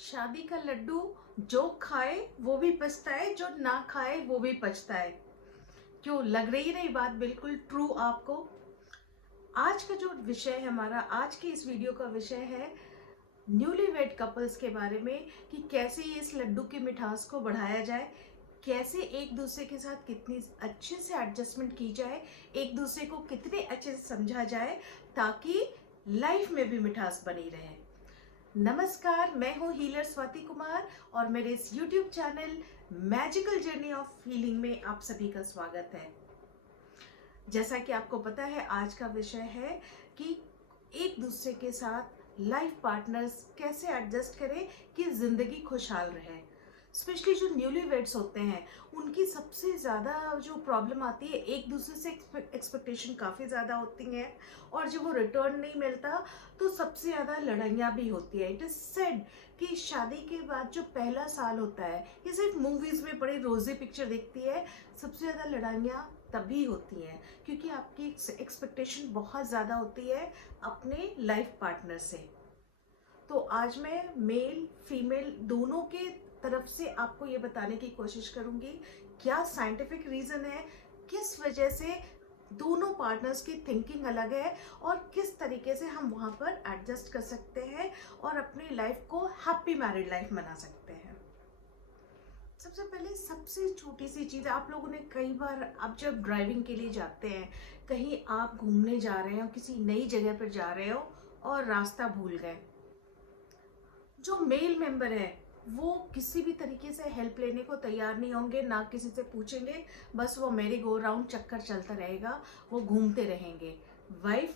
शादी का लड्डू जो खाए वो भी पछताए, जो ना खाए वो भी पछताए। क्यों लग रही नहीं बात बिल्कुल ट्रू आपको? आज का जो विषय है हमारा, आज की इस वीडियो का विषय है न्यूली वेड कपल्स के बारे में कि कैसे इस लड्डू की मिठास को बढ़ाया जाए, कैसे एक दूसरे के साथ कितनी अच्छे से एडजस्टमेंट की जाए, एक दूसरे को कितने अच्छे से समझा जाए ताकि लाइफ में भी मिठास बनी रहे। नमस्कार, मैं हूँ हीलर स्वाति कुमार और मेरे इस YouTube channel magical journey of healing में आप सभी का स्वागत है। जैसा कि आपको पता है, आज का विषय है कि एक दूसरे के साथ लाइफ पार्टनर्स कैसे एडजस्ट करें कि जिंदगी खुशहाल रहे। स्पेशली जो न्यूली वेड्स होते हैं उनकी सबसे ज़्यादा जो प्रॉब्लम आती है, एक दूसरे से एक्सपेक्टेशन काफ़ी ज़्यादा होती हैं और जब वो रिटर्न नहीं मिलता तो सबसे ज़्यादा लड़ाइयाँ भी होती है। इट इज़ सेड कि शादी के बाद जो पहला साल होता है, ये सिर्फ मूवीज़ में बड़ी रोज़ी पिक्चर दिखती है, सबसे ज़्यादा लड़ाइयाँ तभी होती हैं क्योंकि आपकी एक्सपेक्टेशन बहुत ज़्यादा होती है अपने लाइफ पार्टनर से। तो आज मैं मेल फीमेल दोनों के तरफ से आपको ये बताने की कोशिश करूंगी क्या साइंटिफिक रीज़न है, किस वजह से दोनों पार्टनर्स की थिंकिंग अलग है और किस तरीके से हम वहाँ पर एडजस्ट कर सकते हैं और अपनी लाइफ को हैप्पी मैरिड लाइफ बना सकते हैं। सबसे पहले सबसे छोटी सी चीज़, आप लोगों ने कई बार, आप जब ड्राइविंग के लिए जाते हैं, कहीं आप घूमने जा रहे हो, किसी नई जगह पर जा रहे हो और रास्ता भूल गए, जो मेल मेंबर है वो किसी भी तरीके से हेल्प लेने को तैयार नहीं होंगे, ना किसी से पूछेंगे, बस वो मेरी गो राउंड चक्कर चलता रहेगा, वो घूमते रहेंगे। वाइफ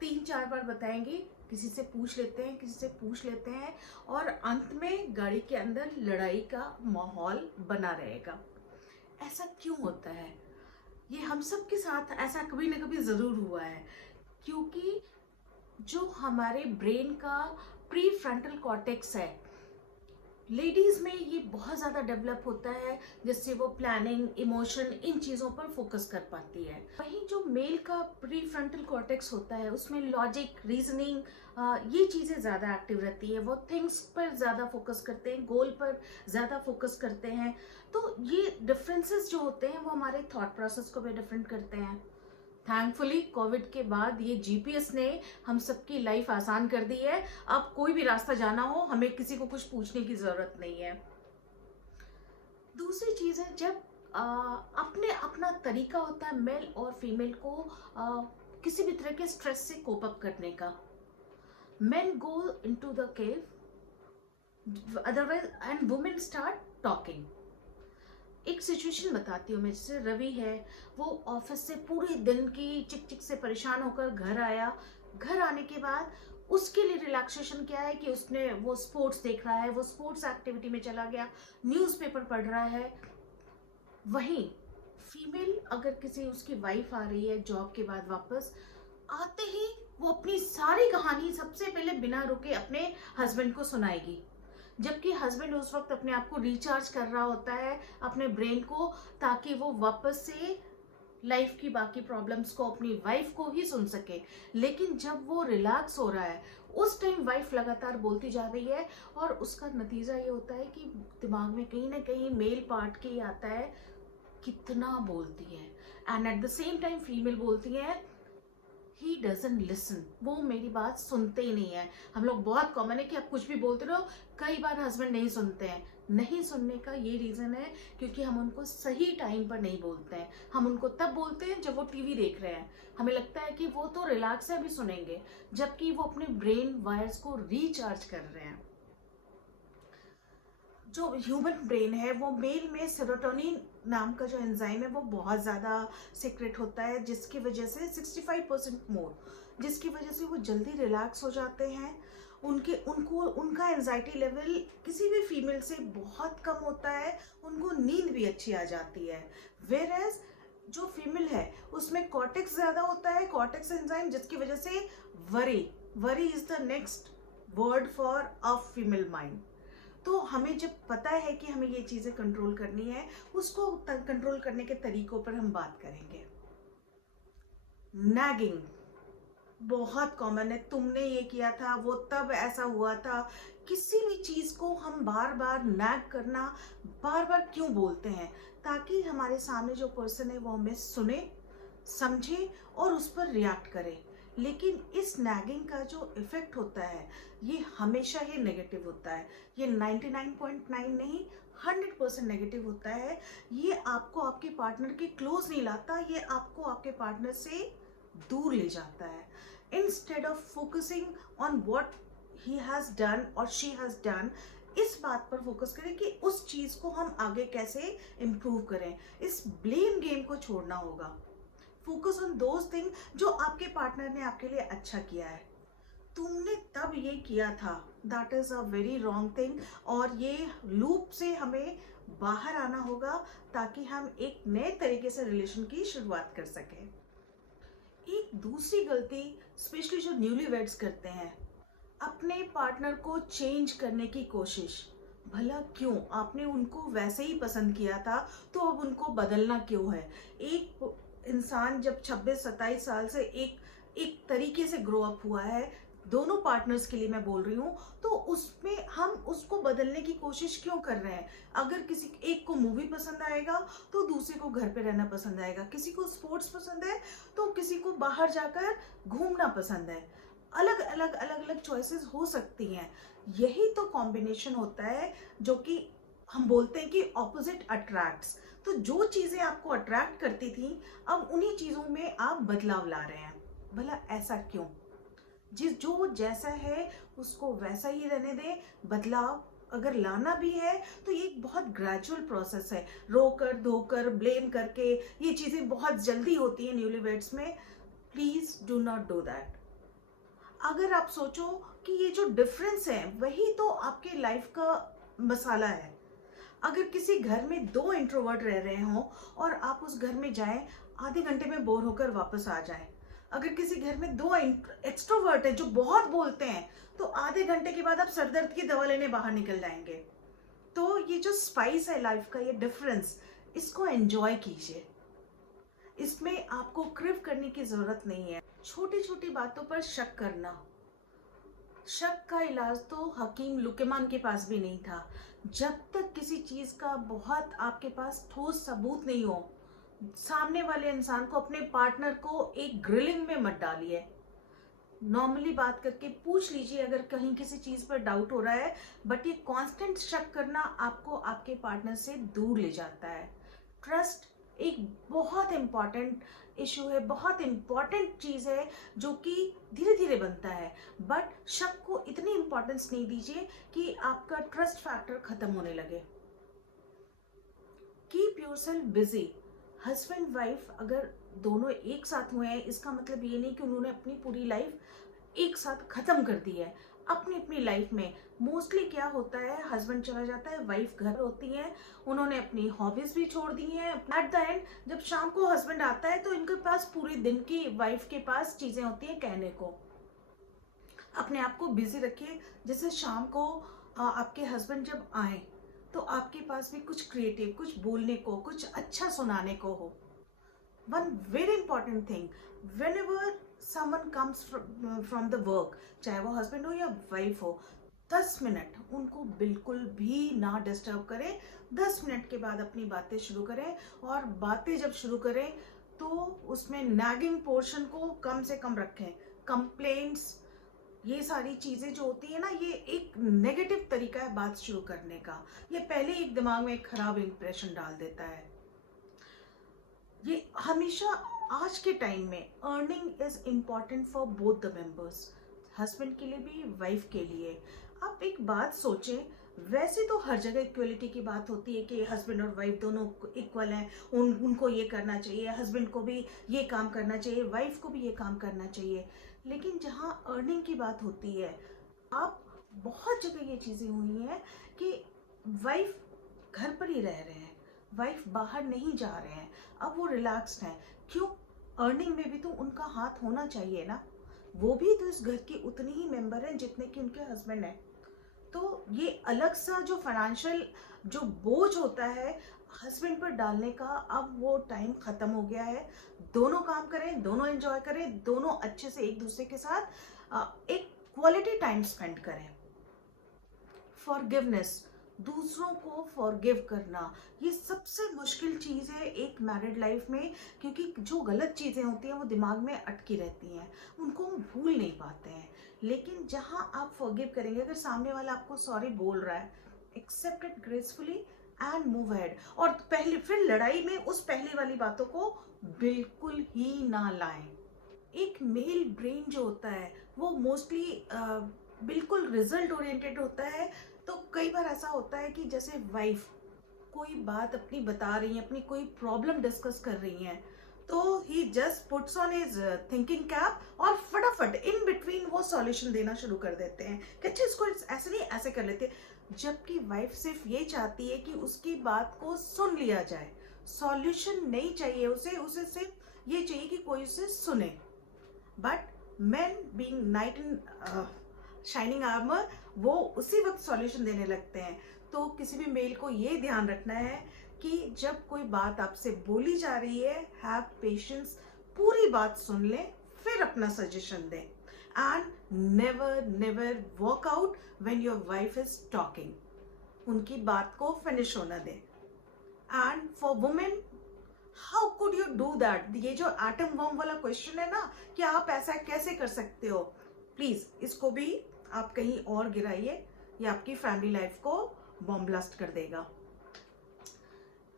3-4 बार बताएंगी, किसी से पूछ लेते हैं, किसी से पूछ लेते हैं और अंत में गाड़ी के अंदर लड़ाई का माहौल बना रहेगा। ऐसा क्यों होता है? ये हम सब के साथ ऐसा कभी ना कभी ज़रूर हुआ है क्योंकि जो हमारे ब्रेन का प्री फ्रंटल कॉर्टेक्स है, लेडीज़ में ये बहुत ज़्यादा डेवलप होता है, जिससे वो प्लानिंग, इमोशन, इन चीज़ों पर फोकस कर पाती है। वहीं जो मेल का प्री फ्रंटल कॉर्टेक्स होता है उसमें लॉजिक, रीजनिंग, ये चीज़ें ज़्यादा एक्टिव रहती है। वो थिंग्स पर ज़्यादा फोकस करते हैं, गोल पर ज़्यादा फोकस करते हैं। तो ये डिफरेंसेस जो होते हैं वो हमारे थॉट प्रोसेस को भी डिफरेंट करते हैं। थैंकफुली कोविड के बाद ये जीपीएस ने हम सबकी लाइफ आसान कर दी है। अब कोई भी रास्ता जाना हो, हमें किसी को कुछ पूछने की ज़रूरत नहीं है। दूसरी चीज़ है, जब अपने अपना तरीका होता है मेल और फीमेल को किसी भी तरह के स्ट्रेस से कोप अप करने का। Main go into the cave, otherwise and women start talking. एक सिचुएशन बताती हूँ मैं, जैसे रवि है, वो ऑफिस से पूरे दिन की चिक चिक से परेशान होकर घर आया। घर आने के बाद उसके लिए रिलैक्सेशन क्या है कि उसने वो स्पोर्ट्स देख रहा है, वो स्पोर्ट्स एक्टिविटी में चला गया, न्यूज़पेपर पढ़ रहा है। वहीं फीमेल, अगर किसी उसकी वाइफ आ रही है जॉब के बाद वापस, आते ही वो अपनी सारी कहानी सबसे पहले बिना रुके अपने हस्बैंड को सुनाएगी, जबकि हस्बैंड उस वक्त अपने आप को रिचार्ज कर रहा होता है, अपने ब्रेन को, ताकि वो वापस से लाइफ की बाकी प्रॉब्लम्स को अपनी वाइफ को ही सुन सके। लेकिन जब वो रिलैक्स हो रहा है उस टाइम वाइफ लगातार बोलती जा रही है और उसका नतीजा ये होता है कि दिमाग में कहीं ना कहीं मेल पार्ट के ही आता है, कितना बोलती है। And at the same time female बोलती है, ही डजंट लिसन, वो मेरी बात सुनते ही नहीं है। हम लोग बहुत कॉमन है कि आप कुछ भी बोलते रहो, कई बार हस्बैंड नहीं सुनते हैं। नहीं सुनने का ये रीज़न है क्योंकि हम उनको सही टाइम पर नहीं बोलते हैं। हम उनको तब बोलते हैं जब वो टीवी देख रहे हैं, हमें लगता है कि वो तो रिलैक्स है, भी सुनेंगे, जबकि वो अपने ब्रेन वायर्स को रिचार्ज कर रहे हैं। जो ह्यूमन ब्रेन है, वो मेल में सेरोटोनिन नाम का जो एंजाइम है वो बहुत ज़्यादा सीक्रेट होता है, जिसकी वजह से 65% मोर, जिसकी वजह से वो जल्दी रिलैक्स हो जाते हैं। उनका एंजाइटी लेवल किसी भी फीमेल से बहुत कम होता है, उनको नींद भी अच्छी आ जाती है। वेयर एज जो फीमेल है उसमें कॉर्टेक्स ज़्यादा होता है, कॉर्टेक्स एंजाइम, जिसकी वजह से worry is the next word for a female mind. तो हमें जब पता है कि हमें ये चीज़ें कंट्रोल करनी है, उसको कंट्रोल करने के तरीकों पर हम बात करेंगे। नैगिंग, बहुत कॉमन है, तुमने ये किया था, वो तब ऐसा हुआ था। किसी भी चीज़ को हम बार बार नैग करना, बार बार क्यों बोलते हैं? ताकि हमारे सामने जो पर्सन है वो हमें सुने, समझे और उस पर रिएक्ट करे। लेकिन इस नैगिंग का जो इफेक्ट होता है ये हमेशा ही नेगेटिव होता है। ये 99.9 नहीं, 100% नेगेटिव होता है। ये आपको आपके पार्टनर के क्लोज नहीं लाता, ये आपको आपके पार्टनर से दूर ले जाता है। Instead of focusing on what he has done और शी हैज डन, इस बात पर फोकस करें कि उस चीज को हम आगे कैसे इम्प्रूव करें। इस ब्लेम गेम को छोड़ना होगा। फोकस ऑन दोज थिंग जो आपके पार्टनर ने आपके लिए अच्छा किया है। तुमने तब ये किया था, that is a very wrong thing. और ये लूप से हमें बाहर आना होगा ताकि हम एक नए तरीके से रिलेशन की शुरुआत कर सकें। एक दूसरी गलती स्पेशली जो न्यूली वेड्स करते हैं, अपने पार्टनर को चेंज करने की कोशिश। भला क्यों? आपने उनको वैसे ही पसंद किया था, तो अब उनको बदलना क्यों है? एक इंसान जब 26-27 साल से एक एक तरीके से ग्रो अप हुआ है, दोनों पार्टनर्स के लिए मैं बोल रही हूँ, तो उसमें हम उसको बदलने की कोशिश क्यों कर रहे हैं? अगर किसी एक को मूवी पसंद आएगा तो दूसरे को घर पे रहना पसंद आएगा, किसी को स्पोर्ट्स पसंद है तो किसी को बाहर जाकर घूमना पसंद है। अलग अलग अलग अलग चॉइसेस हो सकती हैं। यही तो कॉम्बिनेशन होता है जो कि हम बोलते हैं कि ऑपोजिट अट्रैक्ट्स। तो जो चीजें आपको अट्रैक्ट करती थी, अब उन्हीं चीजों में आप बदलाव ला रहे हैं। भला ऐसा क्यों? जो जैसा है उसको वैसा ही रहने दें। बदलाव अगर लाना भी है तो ये एक बहुत ग्रेजुअल प्रोसेस है। रोकर धोकर ब्लेम करके ये चीजें बहुत जल्दी होती है न्यूलीवेड्स में। Please do not do that. अगर आप सोचो कि ये जो डिफरेंस है वही तो आपके लाइफ का मसाला है। अगर किसी घर में दो इंट्रोवर्ट रह रहे हो और आप उस घर में जाएं, आधे घंटे में बोर होकर वापस आ जाएं। अगर किसी घर में दो एक्सट्रोवर्ट है जो बहुत बोलते हैं, तो आधे घंटे के बाद आप सरदर्द की दवा लेने बाहर निकल जाएंगे। तो ये जो स्पाइस है लाइफ का, ये डिफरेंस, इसको एंजॉय कीजिए। इसमें आपको क्रिव करने की जरूरत नहीं है। छोटी छोटी बातों पर शक करना, शक का इलाज तो हकीम लुकेमान के पास भी नहीं था। जब तक किसी चीज का बहुत आपके पास ठोस सबूत नहीं हो, सामने वाले इंसान को, अपने पार्टनर को एक ग्रिलिंग में मत डालिए। नॉर्मली बात करके पूछ लीजिए अगर कहीं किसी चीज पर डाउट हो रहा है। बट ये कांस्टेंट शक करना आपको आपके पार्टनर से दूर ले जाता है। ट्रस्ट एक बहुत इंपॉर्टेंट इशू है, बहुत इंपॉर्टेंट चीज है जो कि धीरे धीरे बनता है। बट शक को इतनी इंपॉर्टेंस नहीं दीजिए कि आपका ट्रस्ट फैक्टर खत्म होने लगे। Keep yourself busy. Husband wife अगर दोनों एक साथ हुए हैं, इसका मतलब ये नहीं कि उन्होंने अपनी पूरी लाइफ एक साथ खत्म कर दी है। अपनी अपनी लाइफ में मोस्टली क्या होता है, हस्बैंड चला जाता है, वाइफ घर होती है, उन्होंने अपनी हॉबीज भी छोड़ दी हैं। एट द एंड जब शाम को हस्बैंड आता है तो इनके पास पूरे दिन की, वाइफ के पास चीजें होती हैं कहने को। अपने आप को बिजी रखिए, जैसे शाम को आपके हस्बैंड जब आए तो आपके पास भी कुछ क्रिएटिव, कुछ बोलने को, कुछ अच्छा सुनाने को हो। One very important thing, when ever someone comes from the work, चाहे वो हस्बैंड हो या वाइफ हो, 10 मिनट उनको बिल्कुल भी ना डिस्टर्ब करें। 10 मिनट के बाद अपनी बातें शुरू करें। और बातें जब शुरू करें तो उसमें नैगिंग पोर्शन को कम से कम रखें। कंप्लेंट्स, ये सारी चीजें जो होती है ना, ये एक नेगेटिव तरीका है बात शुरू करने का। ये पहले एक दिमाग में एक खराब इंप्रेशन डाल देता है। ये हमेशा आज के टाइम में earning is important for both the members, husband के लिए भी, वाइफ के लिए। आप एक बात सोचें, वैसे तो हर जगह इक्वलिटी की बात होती है कि हस्बैंड और वाइफ दोनों इक्वल हैं, उनको ये करना चाहिए, हस्बैंड को भी ये काम करना चाहिए, वाइफ को भी ये काम करना चाहिए। लेकिन जहाँ अर्निंग की बात होती है, आप बहुत जगह ये चीज़ें हुई हैं कि वाइफ घर पर ही रह रहे हैं, वाइफ बाहर नहीं जा रहे हैं, अब वो रिलैक्स्ड हैं। क्यों? अर्निंग में भी तो उनका हाथ होना चाहिए ना। वो भी तो इस घर के उतने ही मेंबर हैं जितने कि उनके हस्बैंड हैं। तो ये अलग सा जो फाइनेंशियल जो बोझ होता है हस्बैंड पर डालने का, अब वो टाइम खत्म हो गया है। दोनों काम करें, दोनों एंजॉय करें, दोनों अच्छे से एक दूसरे के साथ एक क्वालिटी टाइम स्पेंड करें। फॉरगिवनेस, दूसरों को फॉरगिव करना, ये सबसे मुश्किल चीज़ है एक मैरिड लाइफ में, क्योंकि जो गलत चीज़ें होती हैं वो दिमाग में अटकी रहती हैं, उनको हम भूल नहीं पाते हैं। लेकिन जहाँ आप फॉरगिव करेंगे, अगर सामने वाला आपको सॉरी बोल रहा है, accept it gracefully and move ahead. और पहले फिर लड़ाई में उस पहले वाली बातों को बिल्कुल ही ना लाएं। एक मेल ब्रेन जो होता है वो मोस्टली बिल्कुल रिजल्ट ओरिएंटेड होता है। तो कई बार ऐसा होता है कि जैसे वाइफ कोई बात अपनी बता रही है, अपनी कोई प्रॉब्लम डिस्कस कर रही हैं, तो ही just puts on his thinking cap और फटाफट इन बिटवीन वो सॉल्यूशन देना शुरू कर देते हैं कि अच्छा इसको ऐसे नहीं ऐसे कर लेते। जबकि वाइफ सिर्फ ये चाहती है कि उसकी बात को सुन लिया जाए, सॉल्यूशन नहीं चाहिए उसे, उसे सिर्फ ये चाहिए कि कोई उसे सुने। But men being knight in shining armour, वो उसी वक्त सॉल्यूशन देने लगते हैं। तो किसी भी मेल को ये ध्यान रखना है कि जब कोई बात आपसे बोली जा रही है, हैव पेशेंस, पूरी बात सुन लें, फिर अपना सजेशन दें। And never never walk out when your wife is talking, उनकी बात को फिनिश होना दें। And for women, how could you do that, ये जो एटम बम वाला क्वेश्चन है ना कि आप ऐसा कैसे कर सकते हो, प्लीज इसको भी आप कहीं और गिराइए, ये आपकी फैमिली लाइफ को बॉम्ब ब्लास्ट कर देगा।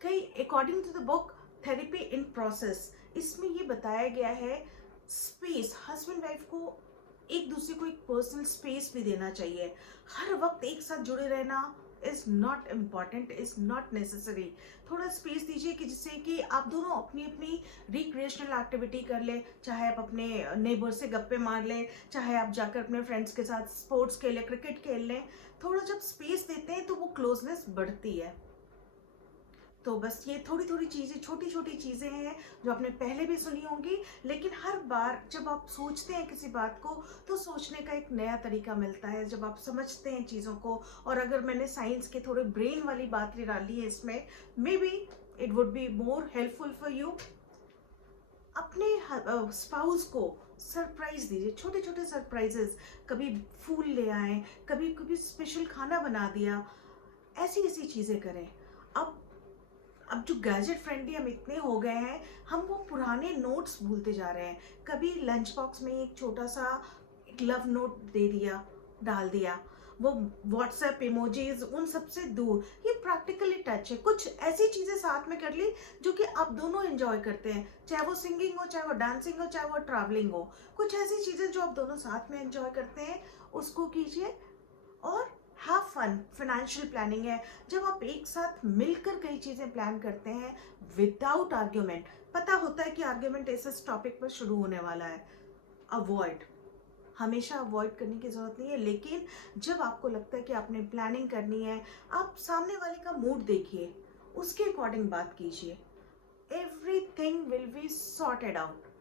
कई according to the book therapy in process, इसमें ये बताया गया है स्पेस, हस्बैंड वाइफ को एक दूसरे को एक पर्सनल स्पेस भी देना चाहिए। हर वक्त एक साथ जुड़े रहना is not important, is not necessary. थोड़ा स्पेस दीजिए कि जिससे कि आप दोनों अपनी अपनी रिक्रिएशनल एक्टिविटी कर लें, चाहे आप अपने नेबर से गप्पे मार लें, चाहे आप जाकर अपने फ्रेंड्स के साथ स्पोर्ट्स खेलें, क्रिकेट खेल लें। थोड़ा जब स्पेस देते हैं तो वो क्लोजनेस बढ़ती है। तो बस ये थोड़ी थोड़ी चीज़ें, छोटी छोटी चीज़ें हैं जो आपने पहले भी सुनी होंगी, लेकिन हर बार जब आप सोचते हैं किसी बात को तो सोचने का एक नया तरीका मिलता है, जब आप समझते हैं चीज़ों को। और अगर मैंने साइंस के थोड़े ब्रेन वाली बात डाली है इसमें, may be it would be more helpful for you. अपने स्पाउस को सरप्राइज दीजिए, छोटे छोटे सरप्राइजेस, कभी फूल ले आए, कभी कभी स्पेशल खाना बना दिया, ऐसी ऐसी चीज़ें करें। अब जो गैजेट फ्रेंडली हम इतने हो गए हैं, हम वो पुराने नोट्स भूलते जा रहे हैं। कभी लंच बॉक्स में एक छोटा सा एक लव नोट दे दिया, डाल दिया, वो व्हाट्सएप इमोजीज उन सबसे दूर, ये प्रैक्टिकली टच है। कुछ ऐसी चीज़ें साथ में कर ली जो कि आप दोनों एंजॉय करते हैं, चाहे वो सिंगिंग हो, चाहे वो डांसिंग हो, चाहे वो ट्रैवलिंग हो। कुछ ऐसी चीज़ें जो आप दोनों साथ में एंजॉय करते हैं उसको कीजिए। और हैव फन। फाइनेंशियल प्लानिंग है जब आप एक साथ मिलकर कई चीज़ें प्लान करते हैं विदाउट आर्ग्यूमेंट। पता होता है कि आर्ग्यूमेंट इस टॉपिक पर शुरू होने वाला है, अवॉइड, हमेशा अवॉइड करने की ज़रूरत नहीं है। लेकिन जब आपको लगता है कि आपने प्लानिंग करनी है, आप सामने वाले का मूड देखिए, उसके अकॉर्डिंग बात कीजिए। Everything will be sorted out.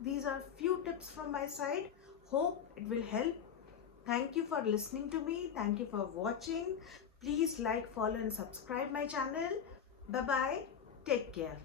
These are few tips from my side. Hope it will help. Thank you for listening to me. Thank you for watching. Please like, follow and subscribe my channel. Bye bye. Take care.